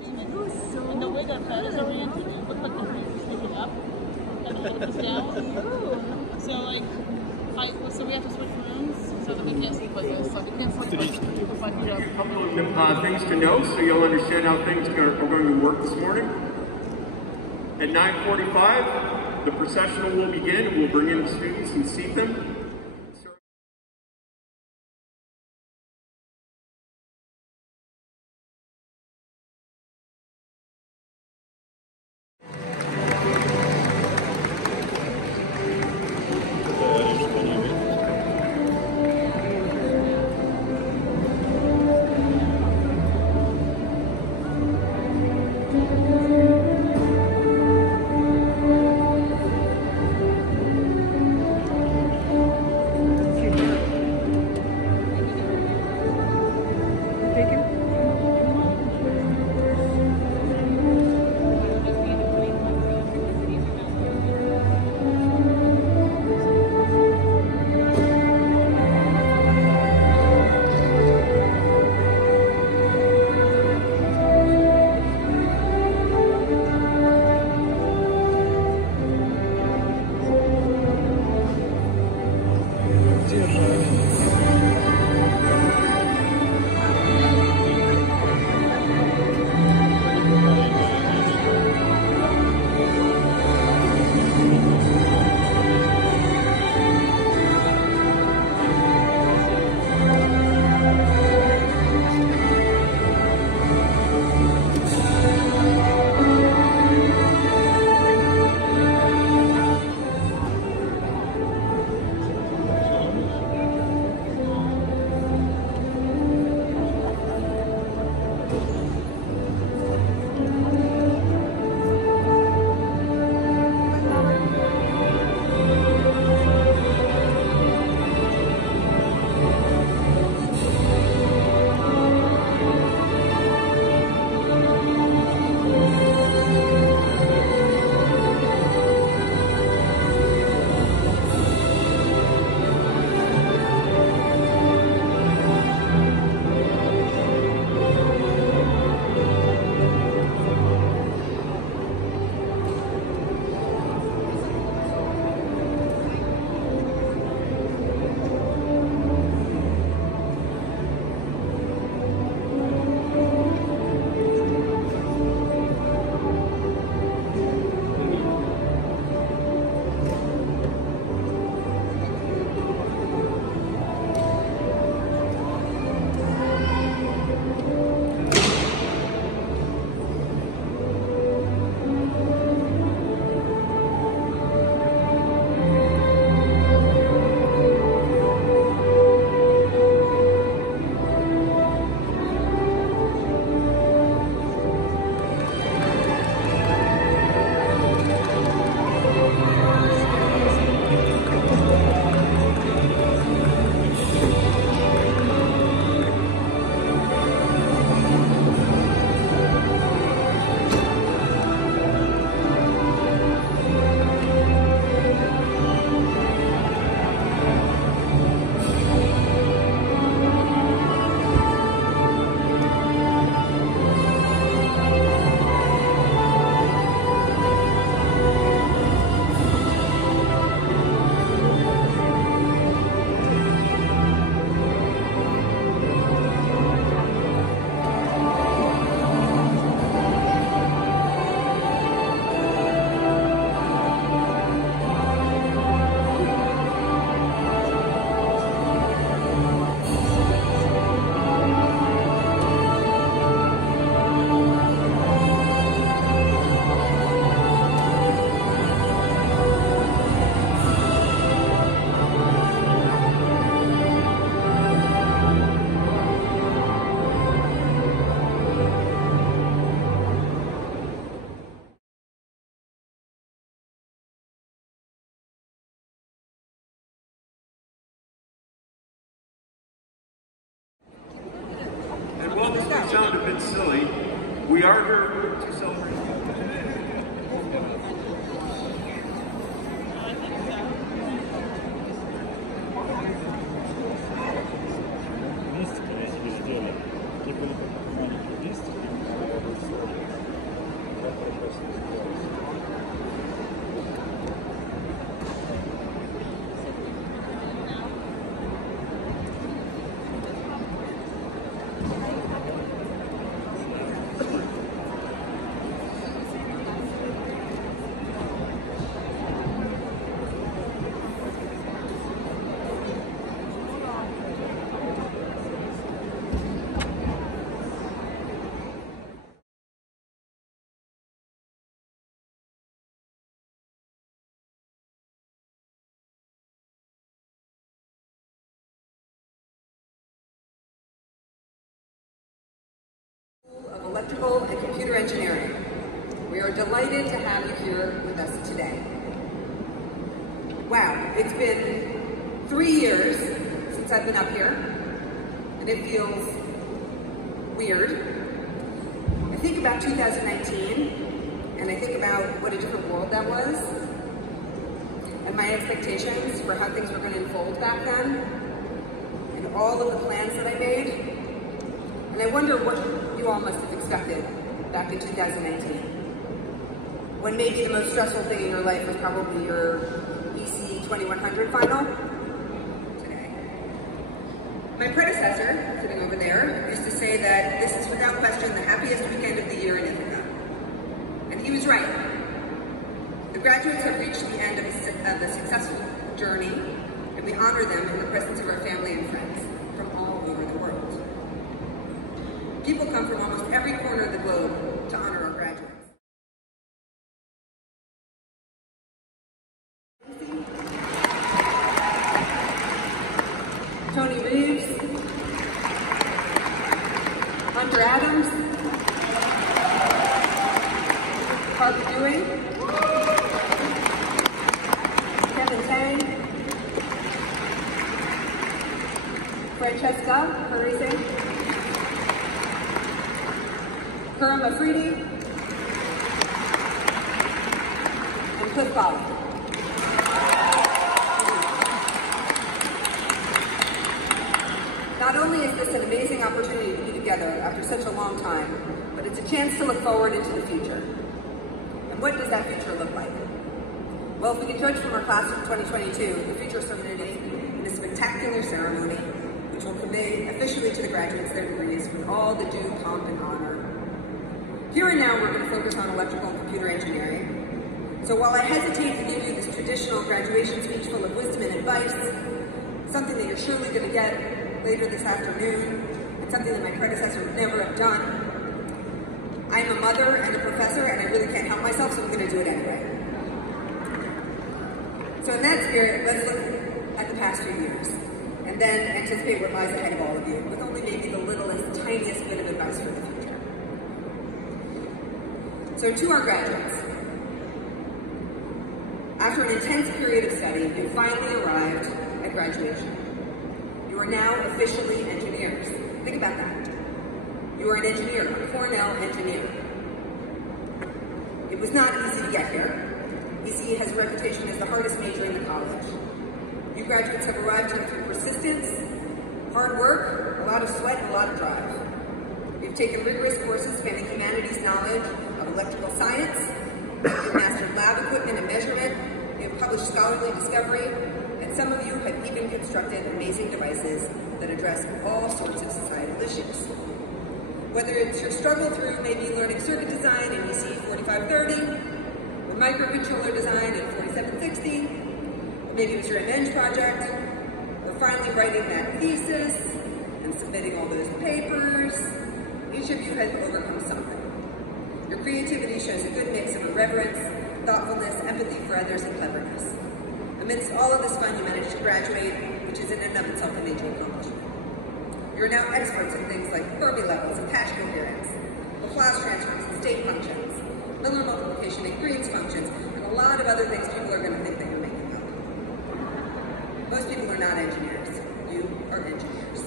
It was so and the way that bed is oriented, it looked like the roof was sticking up and the head was down. So like, so we have to switch rooms so that we can't sleep like this. So we can't sleep like a couple of things to know so you'll understand how things are going to work this morning. At 9:45, the processional will begin. We'll bring in the students and seat them. Sound a bit silly. We are here to celebrate. Листики, если сделали, те были как маленькие листики. Electrical and Computer Engineering. We are delighted to have you here with us today. Wow, it's been 3 years since I've been up here, and it feels weird. I think about 2019, and I think about what a different world that was, and my expectations for how things were going to unfold back then, and all of the plans that I made. And I wonder what you all must have expected back in 2019, when maybe the most stressful thing in your life was probably your EC 2100 final. Today. My predecessor, sitting over there, used to say that this is without question the happiest weekend of the year in Ithaca. And he was right. The graduates have reached the end of a successful journey, and we honor them in the presence of our family and friends from all over the world. People come from almost every corner of the globe to honor our graduates. Tony Reeves, Hunter Adams, Parker Dewey, Kevin Tang, Francesca Parisi, Kurum Afridi, and Cliff Ball. Not only is this an amazing opportunity to be together after such a long time, but it's a chance to look forward into the future. And what does that future look like? Well, if we can judge from our class of 2022, the future serenity in a spectacular ceremony, which will convey officially to the graduates their degrees with all the due pomp and honor. Here and now, we're going to focus on electrical and computer engineering. So while I hesitate to give you this traditional graduation speech full of wisdom and advice, something that you're surely going to get later this afternoon, and something that my predecessor would never have done, I'm a mother and a professor, and I really can't help myself, so I'm going to do it anyway. So in that spirit, let's look at the past few years, and then anticipate what lies ahead of all of you, with only maybe the littlest, tiniest bit of advice for the future. So to our graduates, after an intense period of study, you finally arrived at graduation. You are now officially engineers. Think about that. You are an engineer, a Cornell engineer. It was not easy to get here. ECE has a reputation as the hardest major in the college. You graduates have arrived here through persistence, hard work, a lot of sweat, and a lot of drive. You've taken rigorous courses spanning humanities knowledge of electrical science. You've mastered lab equipment and measurement. You've published scholarly discovery. And some of you have even constructed amazing devices that address all sorts of societal issues. Whether it's your struggle through maybe learning circuit design in ECE 4530, or microcontroller design in 4760, or maybe it was your MEng project, or finally writing that thesis and submitting all those papers, each of you has overcome something. Your creativity shows a good mix of irreverence, thoughtfulness, empathy for others, and cleverness. Amidst all of this fun, you managed to graduate, which is in and of itself a major accomplishment. You are now experts in things like Fermi levels and patch coherence, Laplace transforms and state functions, Miller multiplication and Green's functions, and a lot of other things people are going to think that you're making up. Most people are not engineers. You are engineers.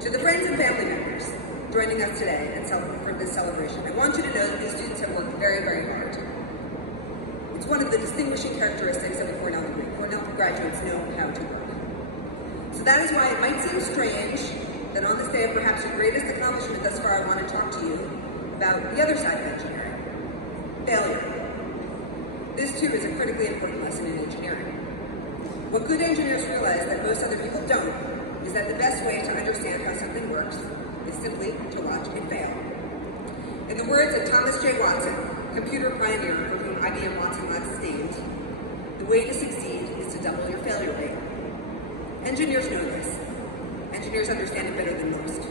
To the friends and family members joining us today and for this celebration, I want you to know that these students have worked very, very hard. It's one of the distinguishing characteristics of a Cornell degree. Cornell graduates know how to work. So that is why it might seem strange that on this day of perhaps your greatest accomplishment thus far, I want to talk to you about the other side of engineering, failure. This too is a critically important lesson in engineering. What good engineers realize that most other people don't is that the best way to understand how something works is simply to watch it fail. In the words of Thomas J. Watson, computer pioneer for whom IBM Watson Labs is named, the way to succeed is to double your failure rate. Engineers know this. Engineers understand it better than most.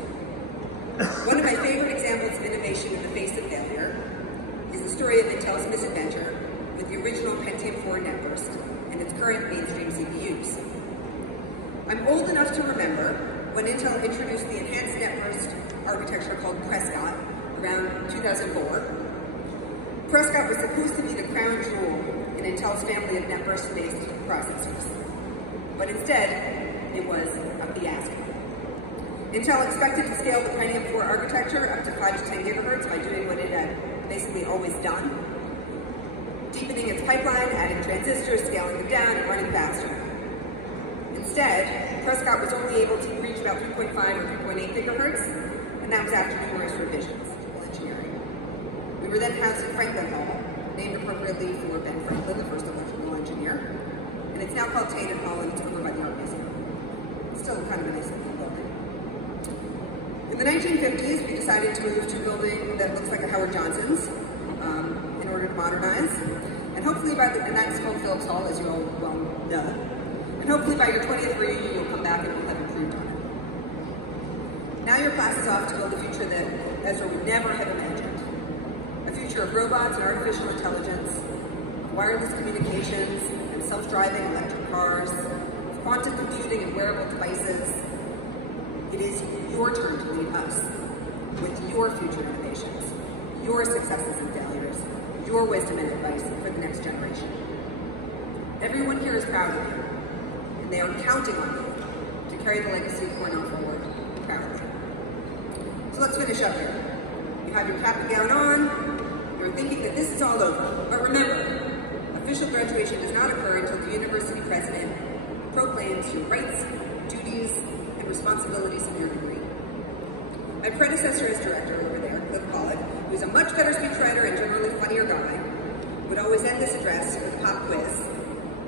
One of my favorite examples of innovation in the face of failure is the story of Intel's misadventure with the original Pentium 4 NetBurst and its current mainstream CPUs. I'm old enough to remember when Intel introduced the enhanced NetBurst architecture called Prescott around 2004. Prescott was supposed to be the crown jewel in Intel's family of netburst-based processors, but instead, it was a fiasco. Intel expected to scale the Pentium 4 architecture up to 5 to 10 gigahertz by doing what it had basically always done, deepening its pipeline, adding transistors, scaling them down, and running faster. Instead, Prescott was only able to reach about 3.5 or 3.8 gigahertz, and that was after numerous revisions to engineering. We were then housed in Franklin Hall, named appropriately for Ben Franklin, the first electrical engineer, and it's now called Tatum Hall, and it's over by the Art Museum. It's still kind of a nice looking building. In the 1950s, we decided to move to a building that looks like a Howard Johnson's in order to modernize, and hopefully and that's called Phillips Hall, as you all well know. And hopefully by your 20th reunion, you'll come back and we'll have improved on it. Now your class is off to build a future that Ezra would never have imagined. A future of robots and artificial intelligence, of wireless communications and self-driving electric cars, of quantum computing and wearable devices. It is your turn to lead us with your future innovations, your successes and failures, your wisdom and advice for the next generation. Everyone here is proud of you, and they are counting on you to carry the legacy of Cornell forward proudly. So let's finish up here. You have your cap and gown on, you're thinking that this is all over, but remember, official graduation does not occur until the university president proclaims your rights, duties, and responsibilities of your degree. My predecessor as director over there, Cliff Pollock, who is a much better speechwriter and generally funnier guy, would always end this address with a pop quiz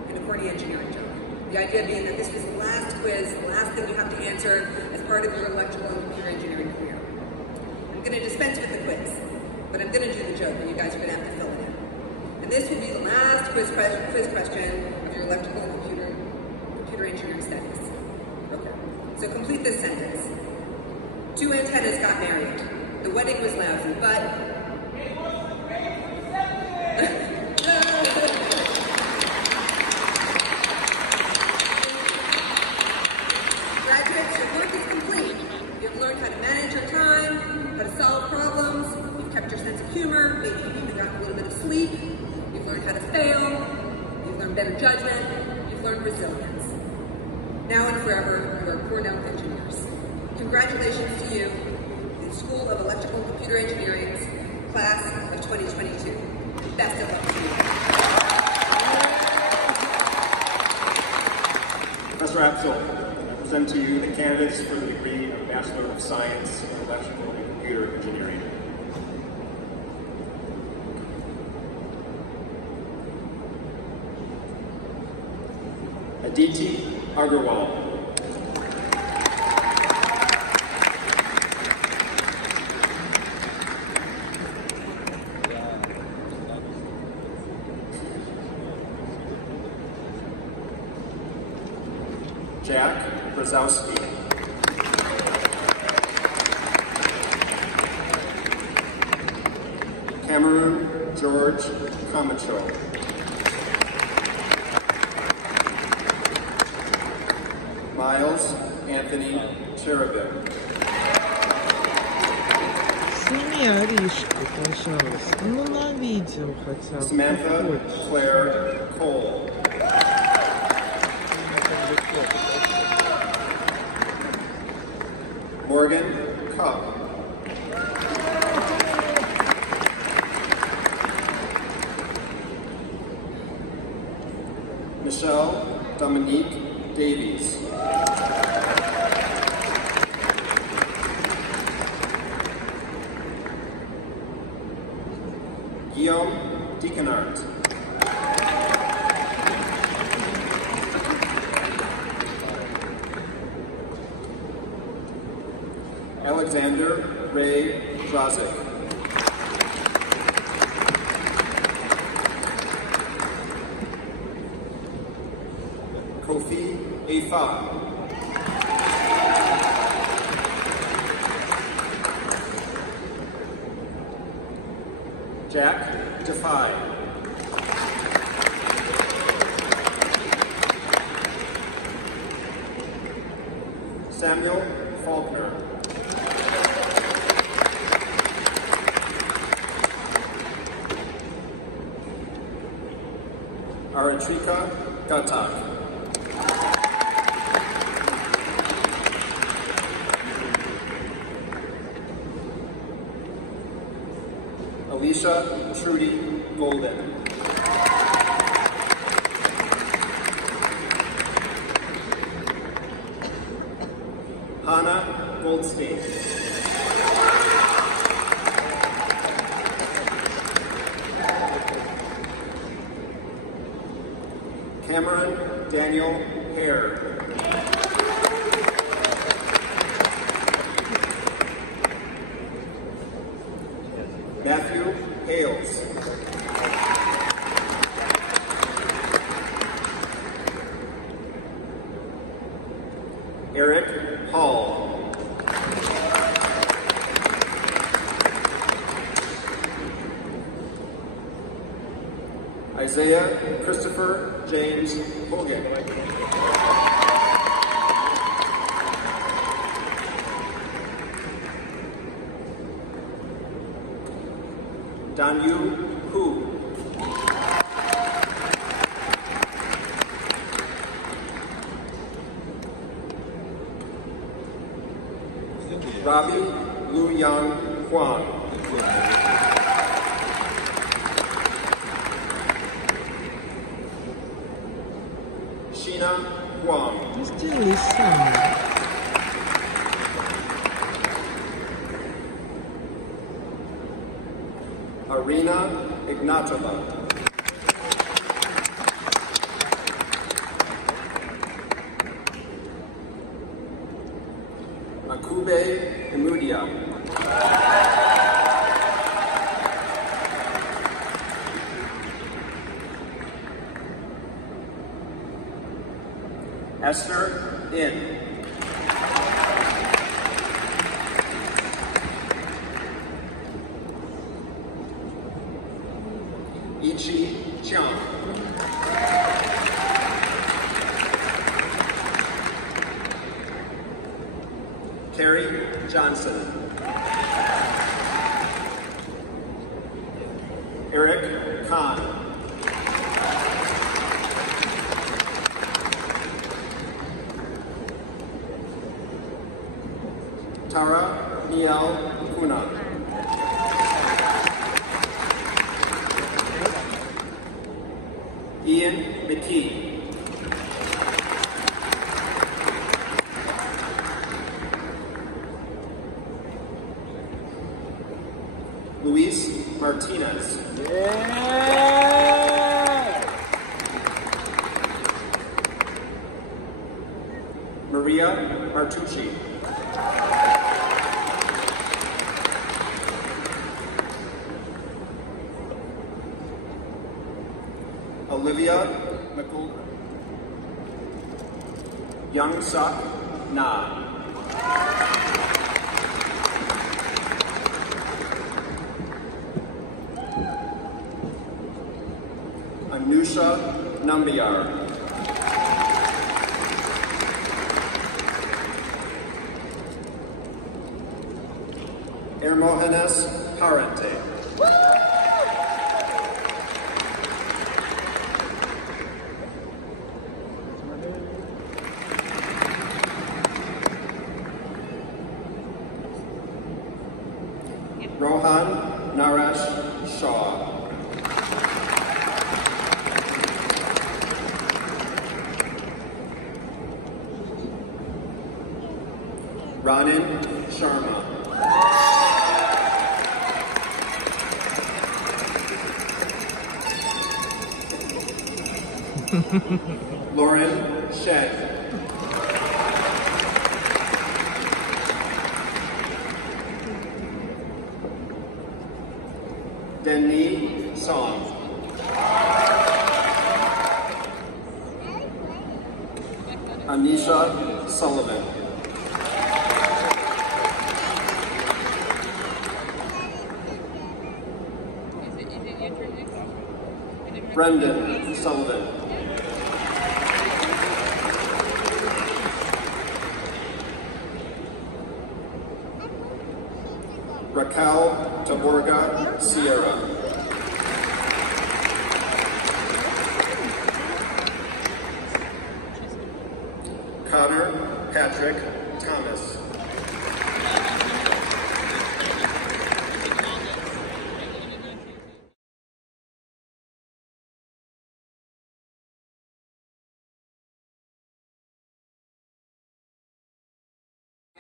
and a corny engineering joke. The idea being that this was the last quiz, the last thing you have to answer as part of your electrical and computer engineering career. I'm going to dispense with the quiz, but I'm going to do the joke, and you guys are going to have to fill it in. And this will be the last quiz question of your electrical and computer engineering studies. Okay, so complete this sentence. 2 antennas got married. The wedding was lousy, but... It was the greatest reception! Graduates, your work is complete. You've learned how to manage your time, how to solve problems, you've kept your sense of humor, maybe you've even gotten a little bit of sleep, you've learned how to fail, you've learned better judgment, you've learned resilience. Now and forever, you are Cornell engineers. Congratulations to you, the School of Electrical and Computer Engineering's class of 2022. Best of luck to you. Professor Apsel, I present to you the candidates for the degree of Bachelor of Science in Electrical and Computer Engineering. Aditi Agarwal. Jack Brzezowski. Cameron George Camacho. Miles Anthony Cherubin. Samantha Claire Cole. Morgan Cup. Michelle Dominique Davies. Guillaume Deaconart. Alexander Ray Zazik. Kofi Afa. Jack Defy. Samuel Faulkner. Aratrika Gatak. Alicia Trudy Golden. Hannah Goldstein. Cameron Daniel Hare. Matthew Hales. Eric Hall. Isaiah Christopher James Hogan. Danyu Hu. Ravi Lu Yang Huang. Sheena Huang. Still listen. Arina Ignatova. Makube Emudia. Esther In. Ichi Chiang. Carrie Johnson. Eric Kahn. Tara Niel Kuna. Ian McKee. Luis Martinez. Maria Martucci. Olivia McGoldrick. Young Suk Na. Anusha Nambiar. Hermogenes Parente. Rohan Naresh Shaw. Ranin Sharma. Lauren Shen. Denny Song. Anisha Sullivan. Brendan Sullivan. Raquel Taborga Sierra. Patrick Thomas.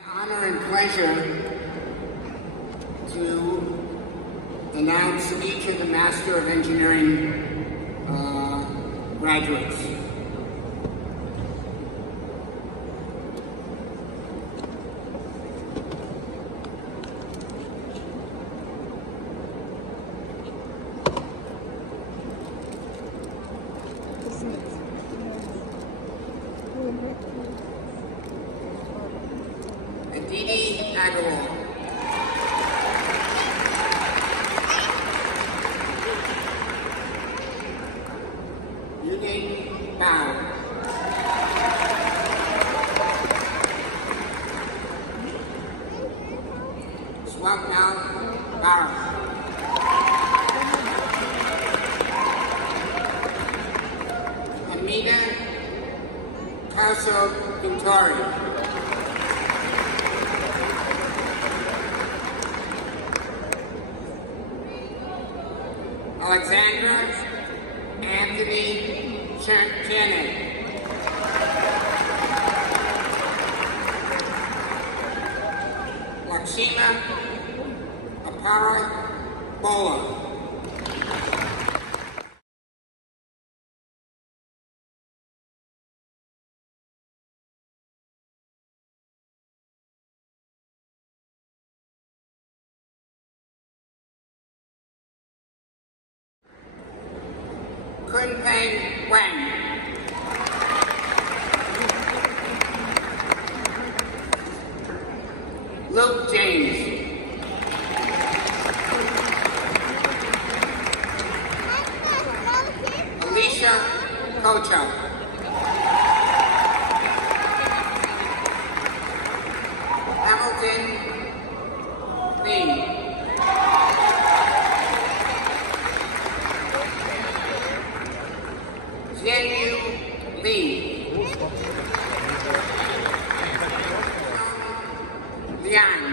Honor and pleasure to announce each of the Master of Engineering graduates. Aditi Agarwal. Yudin Bao. Swapnal Bharat. Amina Kausal Guntari. Alexandra Anthony Janet. Lakshima Apara Bola. Kunpeng Wang. Luke James. Alicia Kocho. Hamilton Lee. Jianyu Li. Liang.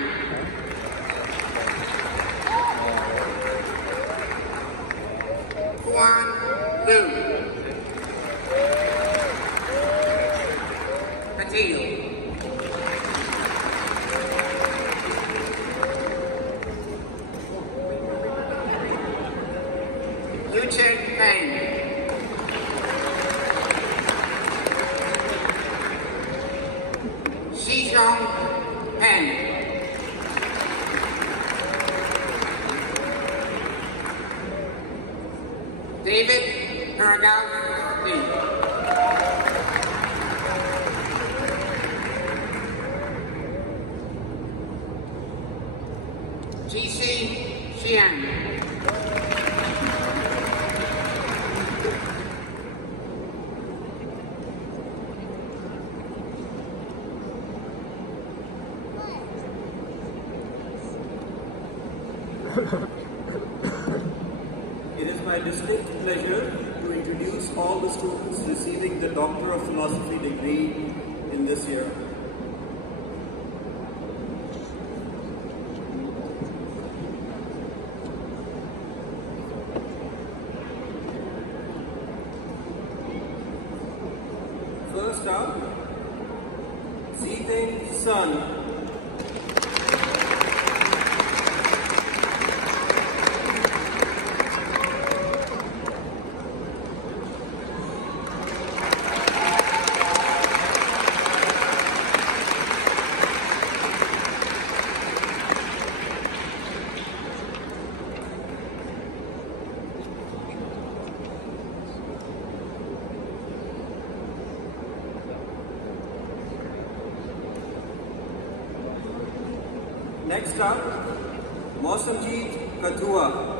Quan Lu. Patil. Yuchen Peng. Xizhong Pen. David Paragal Lee. GC Xian. It is my distinct pleasure to introduce all the students receiving the Doctor of Philosophy degree in this year. First up, Ziteng Sun. Next up, Mausamjit Kathua.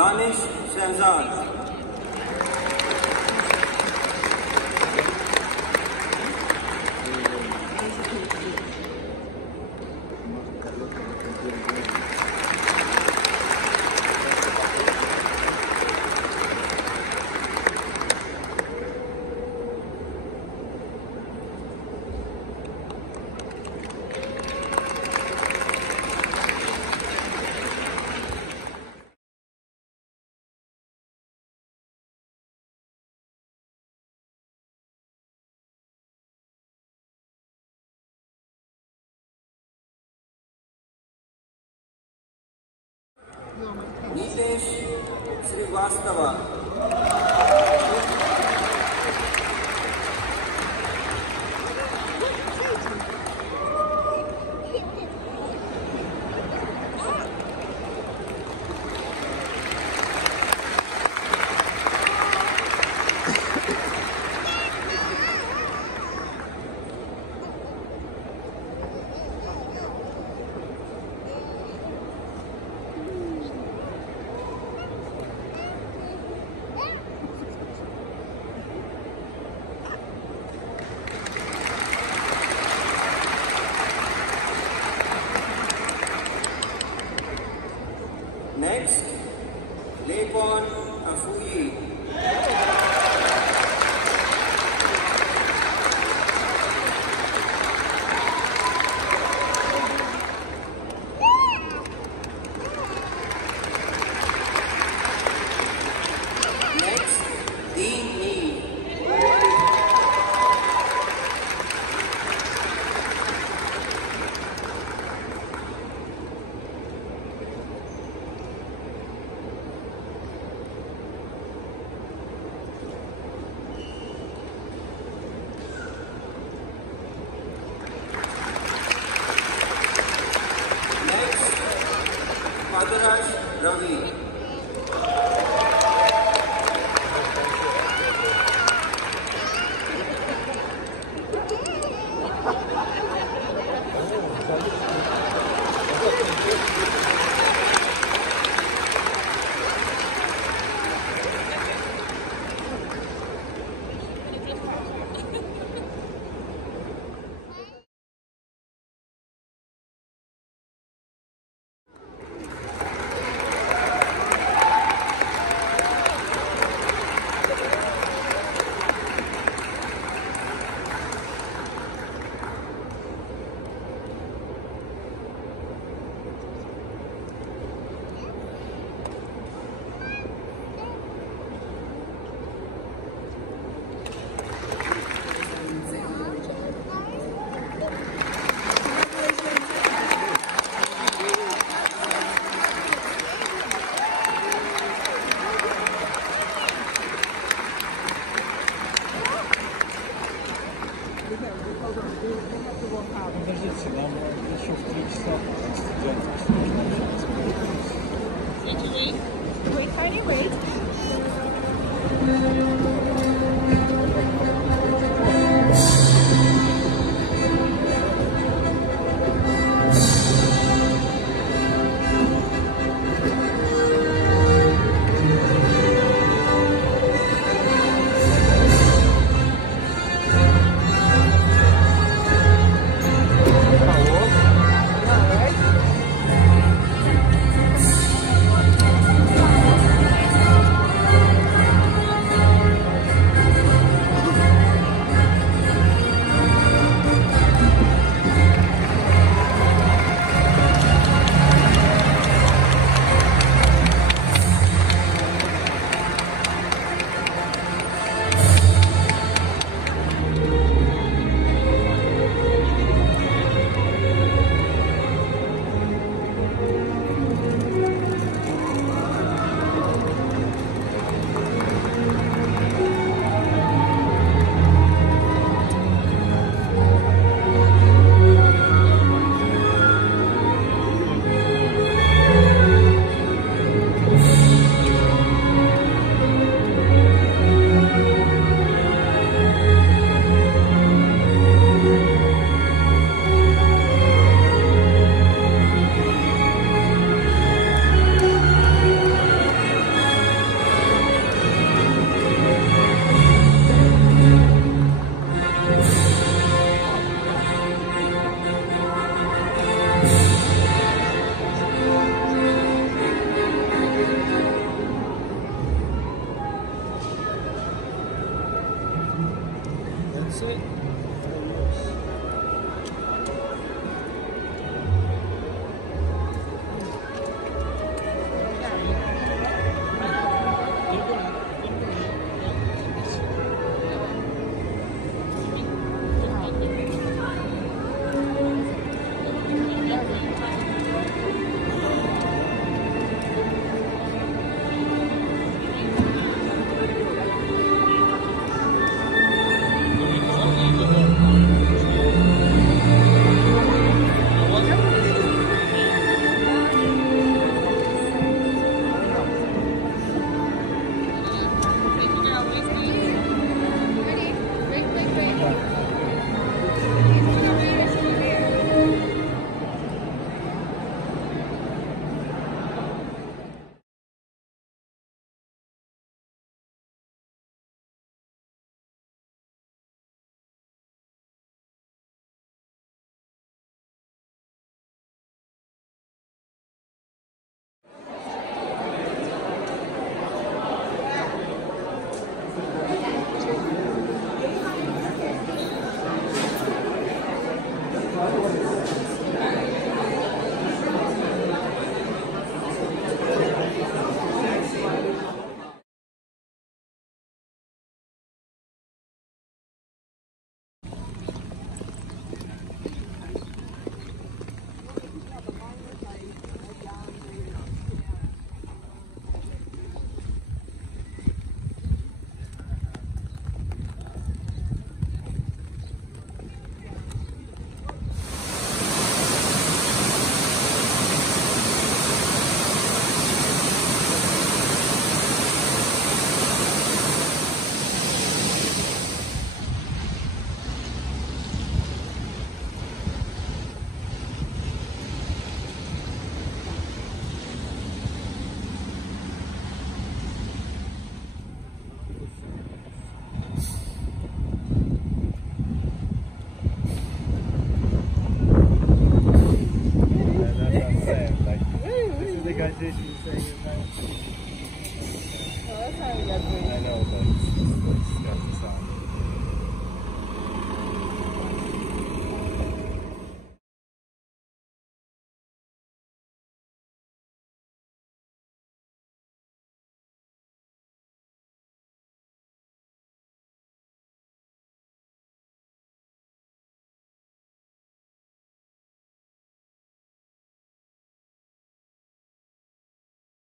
Danish Shahzad. Nitesh Srivastava. Next, Lepon Afuyi. Next, Dee Nee. Padaraj Ravi. Did you wait? Wait, honey, wait.